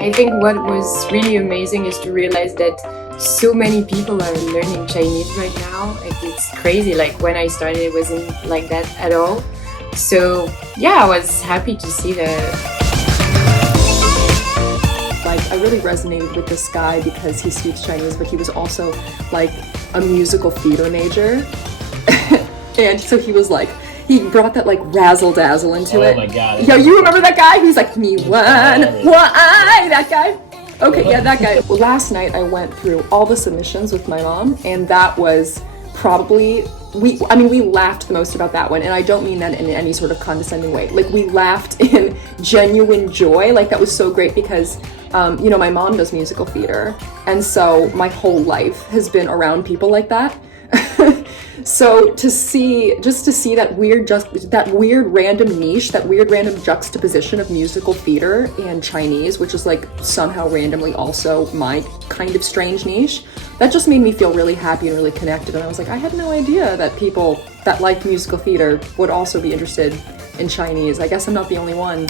I think what was really amazing is to realize that so many people are learning Chinese right now. Like, it's crazy. Like, when I started, it wasn't like that at all. So yeah, I was happy to see that. Like, I really resonated with this guy because he speaks Chinese, but he was also like a musical theater major. And so he was like, he brought that like razzle dazzle into it. Oh my god. Yo, you remember that guy? He's like, me one, that guy. Okay, yeah, that guy. Well, last night I went through all the submissions with my mom, and that was probably, we laughed the most about that one, and I don't mean that in any sort of condescending way. Like, we laughed in genuine joy. Like, that was so great because, you know, my mom does musical theater, and so my whole life has been around people like that. So to see that weird random niche, that weird random juxtaposition of musical theater and Chinese, which is like somehow randomly also my kind of strange niche, that just made me feel really happy and really connected. And I was like, I had no idea that people that like musical theater would also be interested in Chinese. I guess I'm not the only one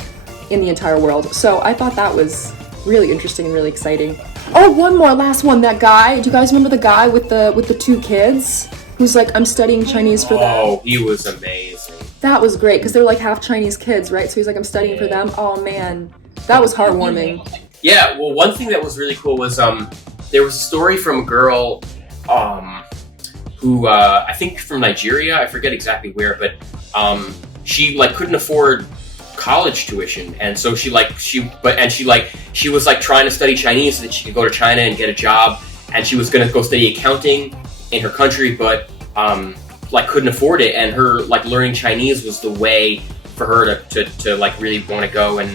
in the entire world. So I thought that was really interesting and really exciting. Oh, last one, that guy. Do you guys remember the guy with the two kids? Who's like, I'm studying Chinese for them. Oh, he was amazing. That was great, because they're like half Chinese kids, right? So he's like, I'm studying for them. Oh man, that was heartwarming. Yeah, well, one thing that was really cool was there was a story from a girl who I think from Nigeria, I forget exactly where, but she like couldn't afford college tuition, and so she was like trying to study Chinese so that she could go to China and get a job, and she was gonna go study accounting in her country, but like couldn't afford it, and her like learning Chinese was the way for her to like really want to go and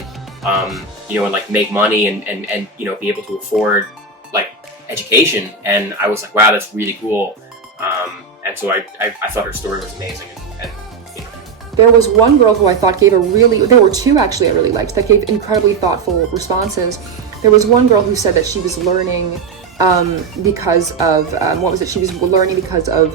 you know, and like make money and you know, be able to afford like education. And I was like, wow, that's really cool. And so I thought her story was amazing. And you know. There was one girl who I thought there were two actually I really liked that gave incredibly thoughtful responses. There was one girl who said that she was learning because of, she was learning because of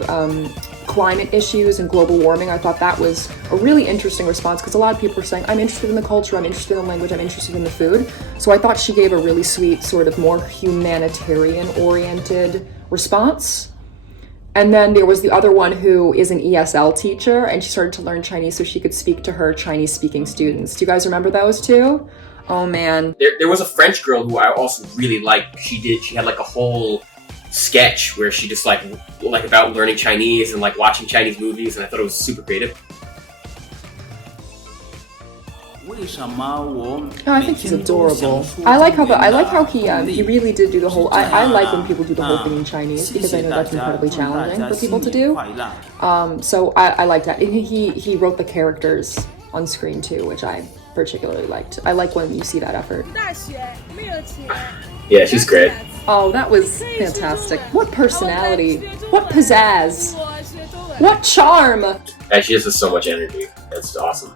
climate issues and global warming. I thought that was a really interesting response, because a lot of people were saying, I'm interested in the culture, I'm interested in the language, I'm interested in the food. So I thought she gave a really sweet, sort of more humanitarian-oriented response. And then there was the other one who is an ESL teacher, and she started to learn Chinese so she could speak to her Chinese-speaking students. Do you guys remember those two? Oh man. There was a French girl who I also really liked. She had like a whole sketch where she just like about learning Chinese and like watching Chinese movies, and I thought it was super creative. Oh, I think he's adorable. I like how he really did do the whole. I like when people do the whole thing in Chinese, because I know that's incredibly challenging for people to do. So I like that. And he wrote the characters on screen too, which I particularly liked. I like when you see that effort. Yeah, she's great. Oh, that was fantastic. What personality. What pizzazz. What charm. And she has so much energy. That's awesome.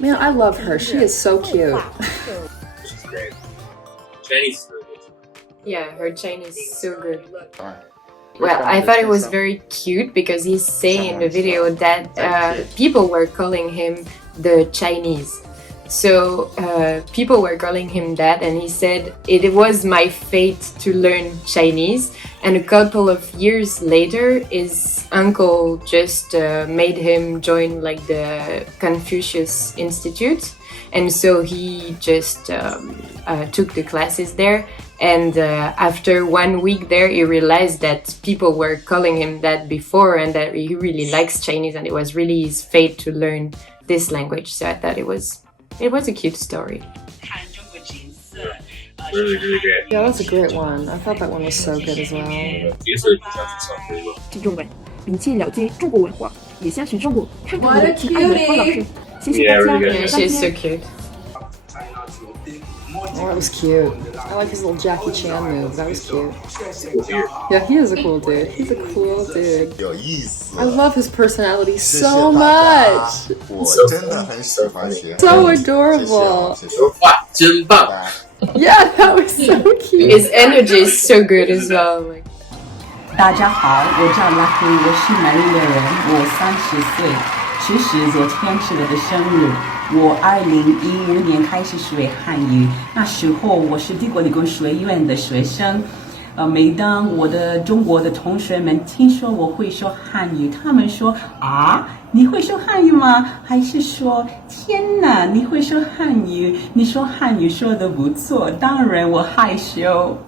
Man, I love her. She is so cute. She's great. Chinese is really good. Yeah, her Chinese is so good. Well, I thought it was very cute because he's saying in the video that people were calling him the Chinese. So people were calling him that, and he said, it was my fate to learn Chinese. And a couple of years later, his uncle just made him join like the Confucius Institute. And so he just took the classes there. And after 1 week there, he realized that people were calling him that before, and that he really likes Chinese, and it was really his fate to learn this language. So I thought it was a cute story. Really, really great. Yeah, that's a great one. I thought that one was so good as well. 听众们，摒弃了解中国文化，也相信中国，看看我的亲爱的方老师。谢谢大家。 Yeah, she's so cute. Oh, that was cute. I like his little Jackie Chan move. That was cute. Yeah, he is a cool dude. He's a cool dude. I love his personality so much. So adorable. Yeah, that was so cute. His energy is so good as well. Like. 大家好，我叫 Lucky， 我是南宁的人，我30岁。其实昨天是我的生日，我2015年开始学汉语，那时候我是帝国理工学院的学生。每当我的中国的同学们听说我会说汉语，他们说啊，你会说汉语吗？还是说天哪，你会说汉语？你说汉语说得不错。当然我害羞。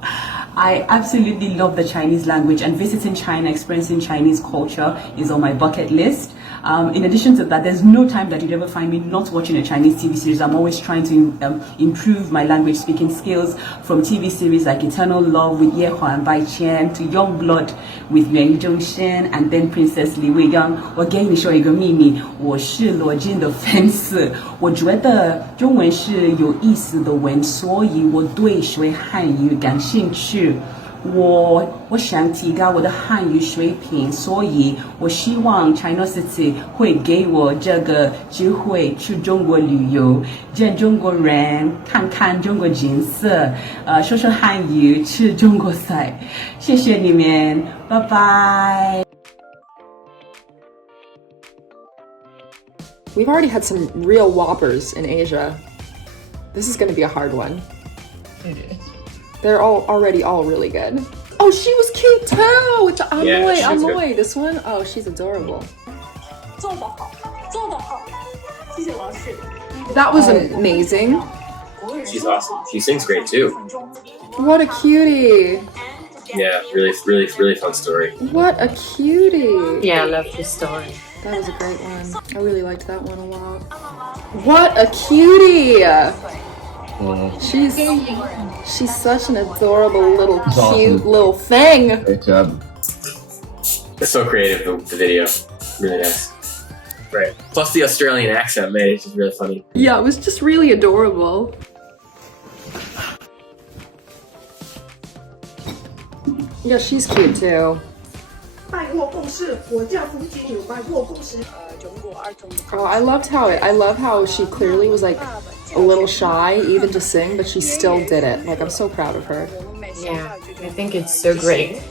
I absolutely love the Chinese language, and visiting China, experiencing Chinese culture is on my bucket list. In addition to that, there's no time that you'd ever find me not watching a Chinese TV series. I'm always trying to improve my language speaking skills, from TV series like Eternal Love with Ye Huan Bai Chen to Young Blood with Yuan Zhongshen, and then Princess Li Weiyang. 我给你说一个秘密，我是罗晋的粉丝。我觉得中文是有意思的文，所以我对学汉语感兴趣。我想提高我的汉语水平，所以我希望 CHINOSITY 会给我这个机会去中国旅游，见中国人，看看中国景色，说说汉语，吃中国菜。谢谢你们，拜拜。We've already had some real whoppers in Asia. This is going to be a hard one. It is. They're already all really good. Oh, she was cute too. It's Amoy, she was good. Amoy. This one, oh, she's adorable. That was amazing. She's awesome. She sings great too. What a cutie. Yeah, really fun story. What a cutie. Yeah, I love the story. That was a great one. I really liked that one a lot. What a cutie. She's such an adorable little cute little thing. Great job. It's so creative, the video. Really nice. Right. Plus the Australian accent made it just really funny. Yeah, it was just really adorable. Yeah, she's cute too. Oh, I love how she clearly was like a little shy even to sing, but she still did it. Like, I'm so proud of her. Yeah, I think it's so great.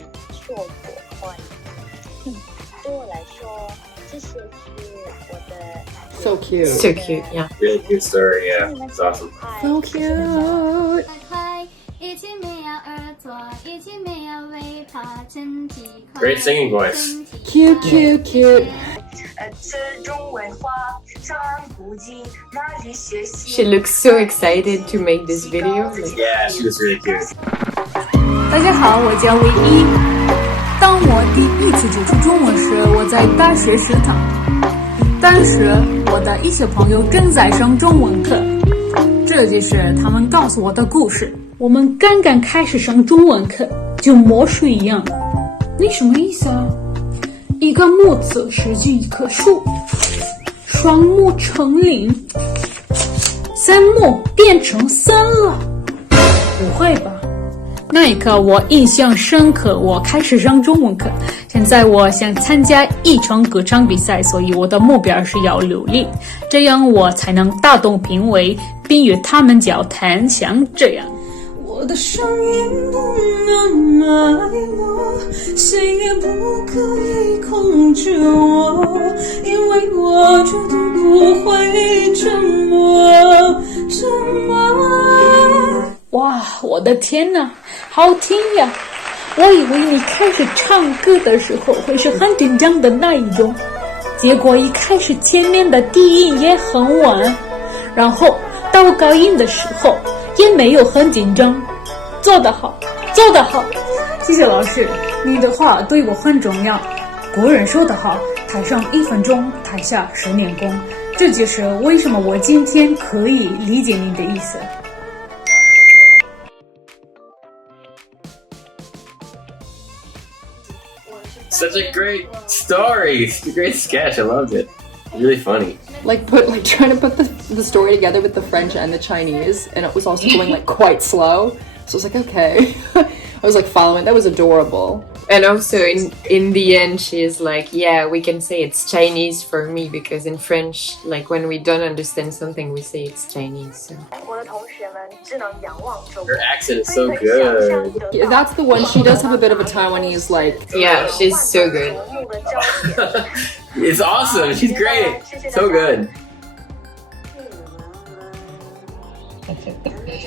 So cute. So cute, yeah. Really cute story, yeah. It's awesome. So cute. Great singing voice. Cute, cute, cute. She looks so excited to make this video. Yeah, she was really cute. 大家好，我叫唯一。当我第一次接触中文时，我在大学食堂。当时我的一些朋友正在上中文课，这就是他们告诉我的故事。我们刚刚开始上中文课，就魔术一样。你什么意思啊？一个木字是指一棵树，双木成林，三木变成三了。不会吧？那一刻我印象深刻，我开始上中文课。现在我想参加一场歌唱比赛，所以我的目标是要努力，这样我才能打动评委，并与他们交谈，像这样。我的声音不能爱我，谁也不可以控制我，因为我绝对不会沉默，沉默。哇，我的天哪，好听呀！我以为你开始唱歌的时候会是很紧张的那一种，结果一开始前面的低音也很稳，然后到高音的时候也没有很紧张。做得好，做得好，谢谢老师，你的话对我很重要。古人说得好，台上1分钟，台下10年功。这就是为什么我今天可以理解你的意思。Such a great story. It's a great sketch. I loved it. Really funny. Like trying to put the story together with the French and the Chinese, and it was also going like quite slow. So I was like, okay. I was like following. That was adorable. And also in the end, she is like, yeah, we can say it's Chinese for me, because in French, like when we don't understand something, we say it's Chinese. So. 我的同学们 Her accent is so good. Yeah, that's the one. She does have a bit of a Taiwanese, like. Yeah, she's so good. It's awesome. She's great. So good.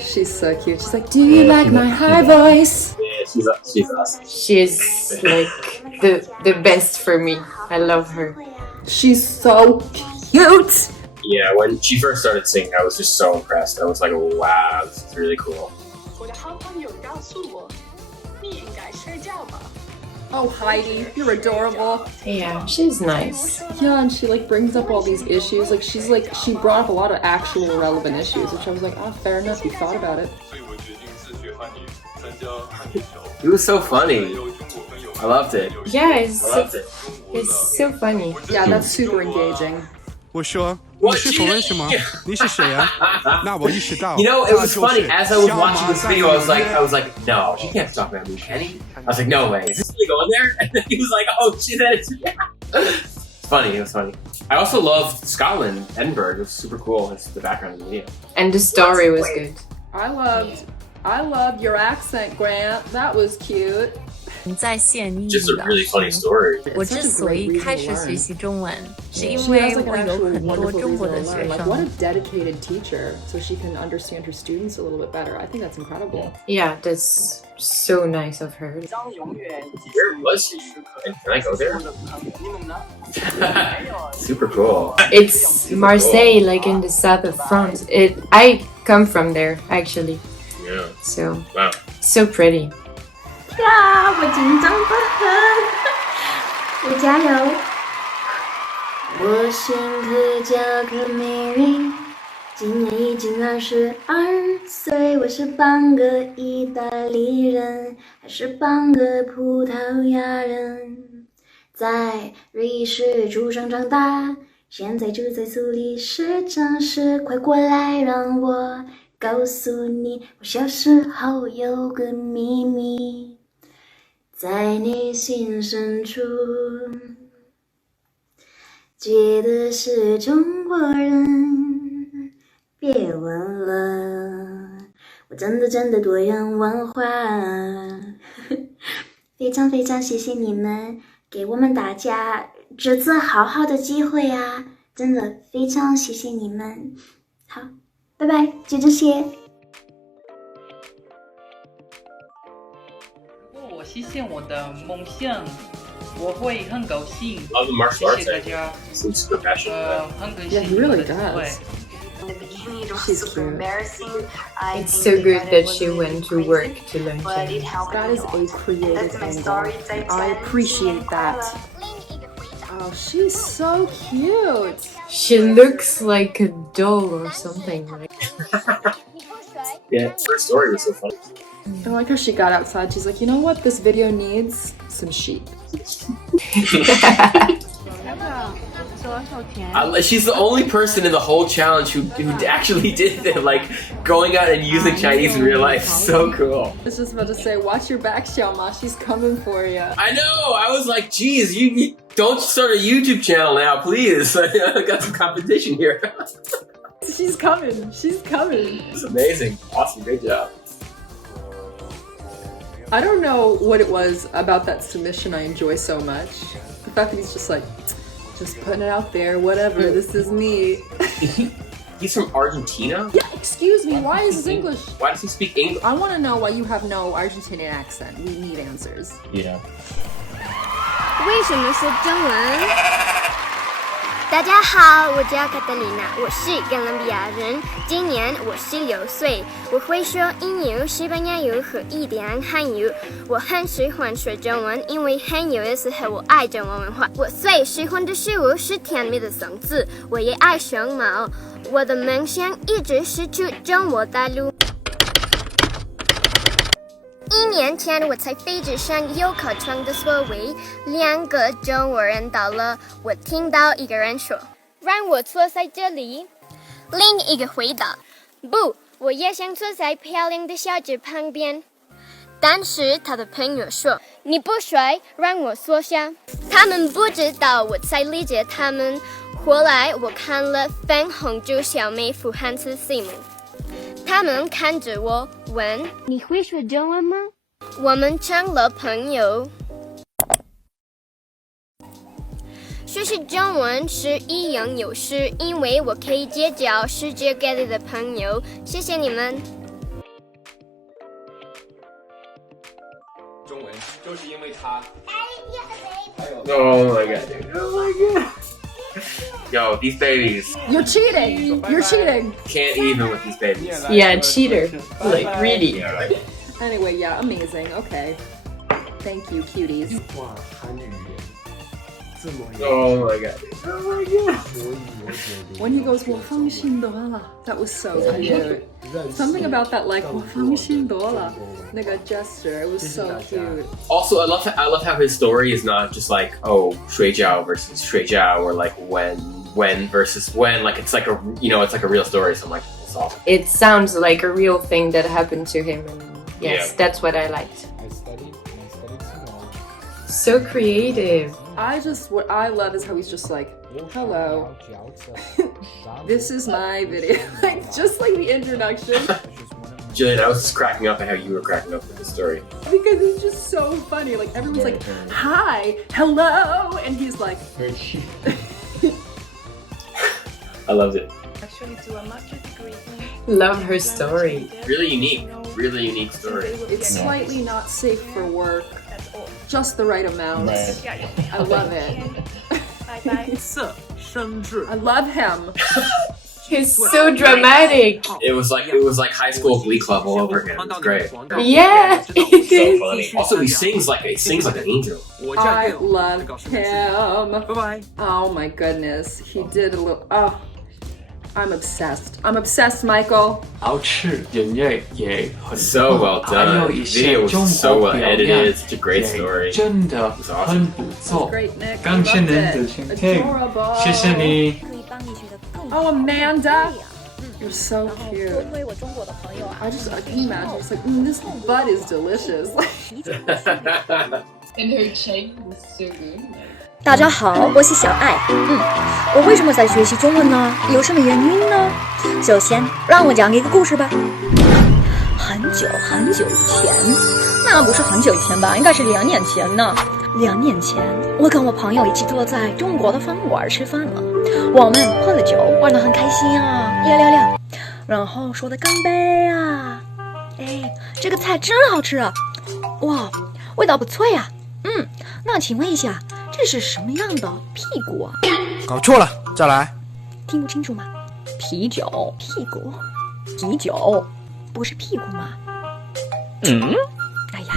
She's so cute. She's like, do you like my high voice? Yeah, she's awesome. She's like the best for me. I love her. She's so cute. Yeah, when she first started singing, I was just so impressed. I was like, wow, this is really cool. Oh, Heidi, you're adorable. Yeah, she's nice. Yeah, and she like brings up all these issues. Like she brought up a lot of actual relevant issues, which I was like, oh, fair enough. You thought about it. It was so funny. I loved it. Yeah, It's so funny. Yeah, that's super engaging. 我说你是否认识吗？你是谁啊？那我意识到 You know, it was funny. As I was watching this video, I was like, no, she can't talk about me, can he? I was like, no way. Is this really going there? And then he was like, oh, shit, that is. It's funny. It was funny. I also loved Scotland, Edinburgh. It was super cool. It's the background of the video. And the story was good. I loved your accent, Grant. That was cute. 在线英语 Just a really funny story. 我之所以开始学习中文，是因为我有很多中国的学 Like, what a 生。 dedicated teacher, so she can understand her students a little bit better. I think that's incredible. Yeah, that's so nice of her. Where was she? Can I go there? Super cool. It's Marseille, like in the south of France. I come from there, actually. Yeah. So, Wow. so pretty. 呀，我紧张得很，我加油！我选科教科美人，今年已经22岁。我是半个意大利人，还是半个葡萄牙人？在瑞士出生长大，现在住在苏黎世城市。快过来，让我告诉你，我小时候有个秘密。在内心深处，觉得是中国人。别问了，我真的多元文化。非常非常谢谢你们，给我们大家这次好好的机会啊！真的非常谢谢你们。好，拜拜，就这些。我实现我的梦想，我会很高兴。 Love the martial arts. 谢谢大家。 Seems super passionate. 很高兴。 Yeah, he really 有的机会 does. She's cute. It's so good that she went to work to learn But it Chinese. helped That me is a a lot. creative That's my angle. story. I appreciate that. Oh, she's so cute. She looks like a doll or something. Yeah, her story was so funny. I like how she got outside. She's like, you know what? This video needs some sheep. She's the only person in the whole challenge who actually did it, like going out and using Chinese in real life. So cool. I was just about to say, watch your back, Xiaoma. She's coming for you. I know. I was like, geez, you don't start a YouTube channel now, please. I got some competition here. She's coming. She's coming. It's amazing. Awesome. Great job. I don't know what it was about that submission I enjoy so much. The fact that he's just like, just putting it out there, whatever, this is me. He's from Argentina? Yeah, excuse me, why is this English? Why does he speak English? I want to know why you have no Argentinian accent. We need answers. Yeah. 为什么是中文？大家好，我叫卡特琳娜，我是哥伦比亚人，今年我16岁，我会说英语、西班牙语和一点汉语。我很喜欢学中文，因为很有意思和我爱中文文化。我最喜欢的食物是甜蜜的松子，我也爱熊猫。我的梦想一直是去中国大陆。1年前，我在飞机上有靠窗的座位，2个中国人到了，我听到一个人说：“让我坐在这里。”另一个回答：“不，我也想坐在漂亮的小姐旁边。”但是他的朋友说：“你不帅，让我坐下。”他们不知道我在理解他们。后来我看了《粉红猪小妹》傅汉斯西姆。他们看着我问：“你会说中文吗？”我们成了朋友。学习中文是一样有事，因为我可以结交世界各地的朋友。谢谢你们。中文就是因为他。Oh my god, dude. Oh my god. Yo, these babies. You're cheating. You're cheating. Can't even with these babies. Yeah, cheater. Like, really. Yeah, right. Anyway, yeah, amazing. Okay. Thank you, cuties. Oh my god, dude. Oh my god. When he goes, 我放心多了, that was so cute. Something about that, like, 我放心多了, like a gesture, it was so cute. Also, I love how his story is not just like, oh, 睡觉 versus 睡觉, or like when versus when. Like it's like it's like a real story. So I'm like, it's awesome. It sounds like a real thing that happened to him, and yes, that's what I liked. So creative. What I love is how he's just like, hello, this is my video. Like, just like the introduction. Jillian, I was just cracking up at how you were cracking up with the story. Because it's just so funny. Like, everyone's like, hi, hello, and he's like, I loved it. Actually, do a master's degree. Love her story. Really unique story. It's slightly not safe for work. Just the right amount. I love it. I love him. He's so dramatic. It was like high school Glee Club all over again. It was great. Yeah, it So is. funny. Also, he sings like an angel. I love him. Bye-bye. Oh my goodness. He did a little... Oh, I'm obsessed. I'm obsessed, Michael. 好吃，音乐也很 So well 还 done. 有 The 一些 video 中 was so 国 well 表 edited. 演 It's such a great 也 story. 真的很不错。 Great, Nick. 感谢您 Loved 的 it. 倾听， Adorable. 谢谢你。 Oh, Amanda. You're so cute. I just, can you imagine? Just like, this butt is delicious. And her Chinese was so good. 大家好，我是小爱。我为什么在学习中文呢？有什么原因呢？首先，让我讲一个故事吧。很久很久以前，那不是很久以前吧？应该是2年前呢。2年前，我跟我朋友一起坐在中国的饭馆吃饭了。我们喝了酒，玩得很开心啊，也聊聊，然后说的干杯啊。哎，这个菜真好吃啊！哇，味道不错呀。那请问一下，这是什么样的屁股啊？搞错了，再来。听不清楚吗？啤酒，屁股，啤酒，不是屁股吗？哎呀，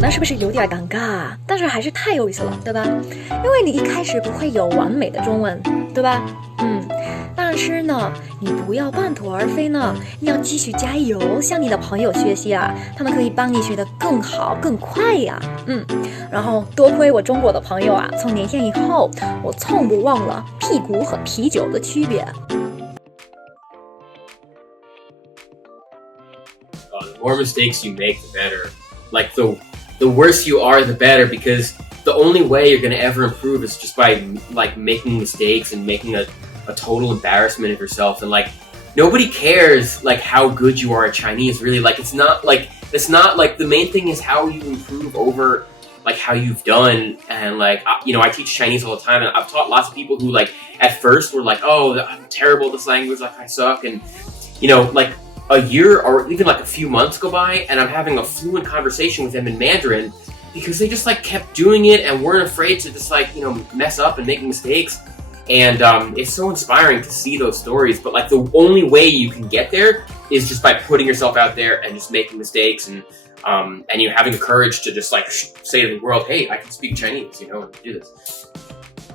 那是不是有点尴尬？但是还是太有意思了，对吧？因为你一开始不会有完美的中文，对吧？但是呢，你不要半途而废呢，你要继续加油，向你的朋友学习啊，他们可以帮你学得更好、更快呀。然后多亏我中国的朋友啊，从那天以后，我从不忘了屁股和啤酒的区别。The more mistakes you make, the better. Like the worse you are, the better, because the only way you're gonna ever improve is just by like making mistakes and making a total embarrassment of yourself. And like nobody cares like how good you are at Chinese. Really, like it's not like the main thing is how you improve over like how you've done. And like I teach Chinese all the time, and I've taught lots of people who like at first were like, oh, I'm terrible at this language, like I suck, and like a year or even like a few months go by and I'm having a fluent conversation with them in Mandarin because they just like kept doing it and weren't afraid to just like mess up and make mistakes. And it's so inspiring to see those stories. But like the only way you can get there is just by putting yourself out there and just making mistakes and having the courage to just like say to the world, hey, I can speak Chinese, and do this.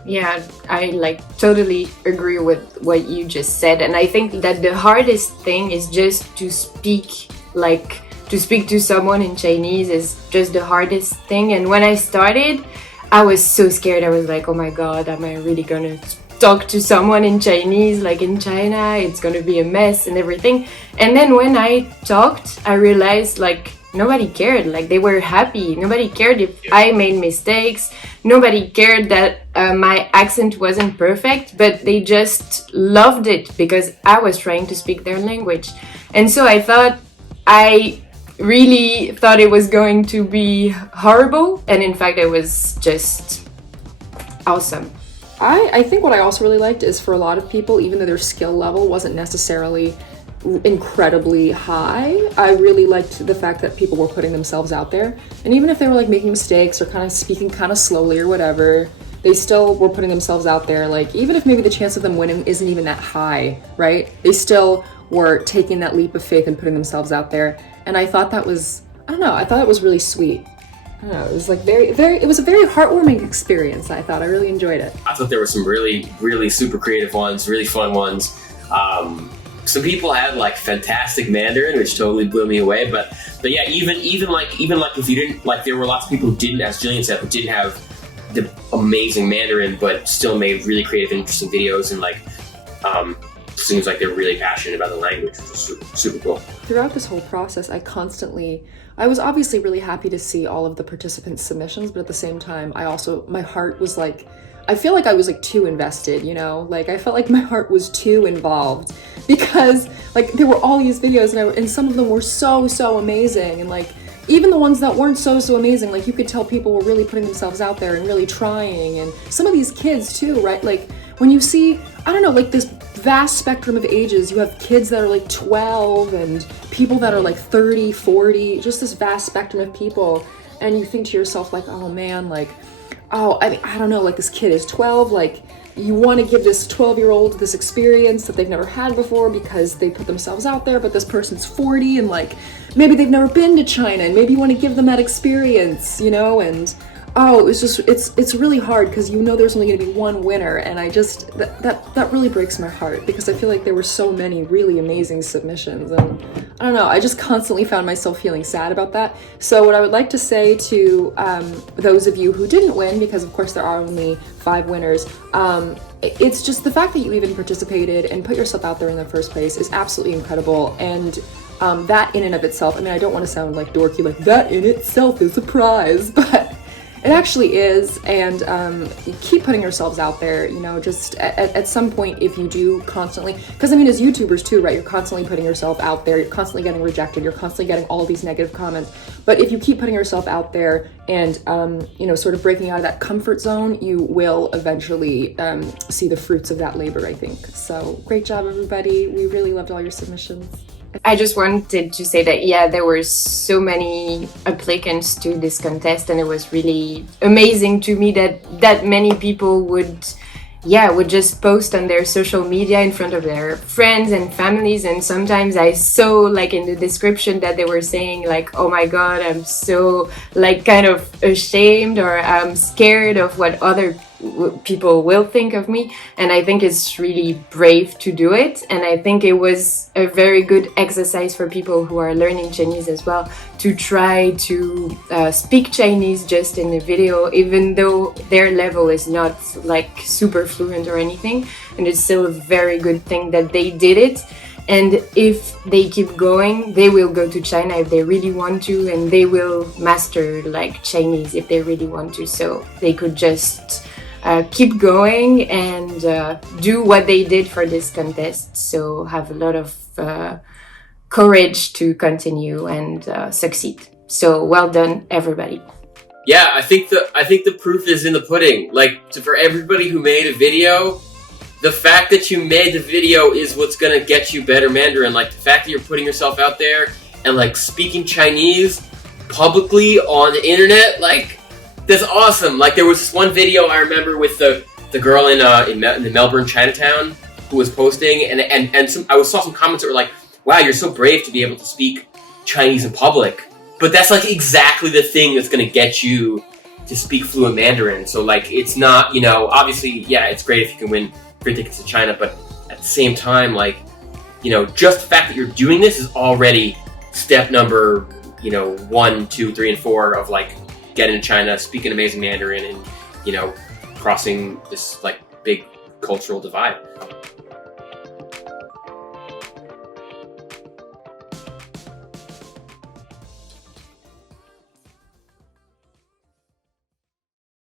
Yeah, I like totally agree with what you just said, and I think that the hardest thing is just to speak to someone in Chinese is just the hardest thing. And when I started, I was so scared. I was like, oh my god, am I really gonna talk to someone in Chinese like in China? It's gonna be a mess and everything. And then when I talked, I realized like nobody cared. Like, they were happy. Nobody cared if I made mistakes. Nobody cared that my accent wasn't perfect, but they just loved it because I was trying to speak their language. And so I really thought it was going to be horrible, and in fact it was just awesome. I think what I also really liked is, for a lot of people, even though their skill level wasn't necessarily incredibly high, I really liked the fact that people were putting themselves out there, and even if they were like making mistakes or kind of speaking kind of slowly or whatever, they still were putting themselves out there. Like, even if maybe the chance of them winning isn't even that high, right? They still were taking that leap of faith and putting themselves out there. And I thought that was, I don't know, I thought it was really sweet. I don't know, it was like it was a very heartwarming experience. I really enjoyed it. I thought there were some really super creative ones, really fun ones. Some people had like fantastic Mandarin, which totally blew me away. But yeah, even like if you didn't, like, there were lots of people who didn't, as Jillian said, who didn't have the amazing Mandarin, but still made really creative, interesting videos, and like seems like they're really passionate about the language, which is super cool. Throughout this whole process, I was obviously really happy to see all of the participants' submissions, but at the same time, my heart was like, I feel like I was like too invested, you know? Like, I felt like my heart was too involved because like there were all these videos and some of them were so amazing, and like even the ones that weren't so amazing, like you could tell people were really putting themselves out there and really trying. And some of these kids too, right? Like when you see, I don't know, like this vast spectrum of ages, you have kids that are like 12 and people that are like 30, 40, just this vast spectrum of people. And you think to yourself like, oh man, like, oh, I mean, I don't know, like this kid is 12, like you want to give this 12-year-old this experience that they've never had before because they put themselves out there, but this person's 40 and like maybe they've never been to China and maybe you want to give them that experience, you know? And oh, it was just, it's really hard because you know there's only going to be one winner, and I just, that really breaks my heart because I feel like there were so many really amazing submissions, and I don't know, I just constantly found myself feeling sad about that. So what I would like to say to those of you who didn't win, because of course there are only 5 winners, it's just the fact that you even participated and put yourself out there in the first place is absolutely incredible. And that in and of itself, I mean, I don't want to sound like dorky, like that in itself is a prize, but it actually is. And you keep putting yourselves out there, you know, just at some point, if you do constantly, because I mean, as YouTubers too, right, you're constantly putting yourself out there, you're constantly getting rejected, you're constantly getting all of these negative comments, but if you keep putting yourself out there and you know, sort of breaking out of that comfort zone, you will eventually see the fruits of that labor, I think. So great job, everybody. We really loved all your submissions. I just wanted to say that, yeah, there were so many applicants to this contest, and it was really amazing to me that many people would just post on their social media in front of their friends and families. And sometimes I saw like in the description that they were saying like, oh my god, I'm so like kind of ashamed, or I'm scared of what other people will think of me. And I think it's really brave to do it, and I think it was a very good exercise for people who are learning Chinese as well, to try to speak Chinese just in a video, even though their level is not like super fluent or anything. And it's still a very good thing that they did it. And if they keep going, they will go to China if they really want to, and they will master like Chinese if they really want to. So they could just keep going and do what they did for this contest. So have a lot of courage to continue and succeed. So well done, everybody. Yeah, I think the proof is in the pudding. Like, for everybody who made a video, the fact that you made the video is what's gonna get you better Mandarin. Like, the fact that you're putting yourself out there and like speaking Chinese publicly on the internet, like, that's awesome. Like, there was this one video I remember with the girl in the Melbourne Chinatown who was posting, and I saw some comments that were like, wow, you're so brave to be able to speak Chinese in public. But that's like exactly the thing that's gonna get you to speak fluent Mandarin. So like, it's not, you know, obviously, yeah, it's great if you can win free tickets to China, but at the same time, like, you know, just the fact that you're doing this is already step number, you know, 1, 2, 3, and 4 of like getting to China, speaking amazing Mandarin, and, you know, crossing this like big cultural divide.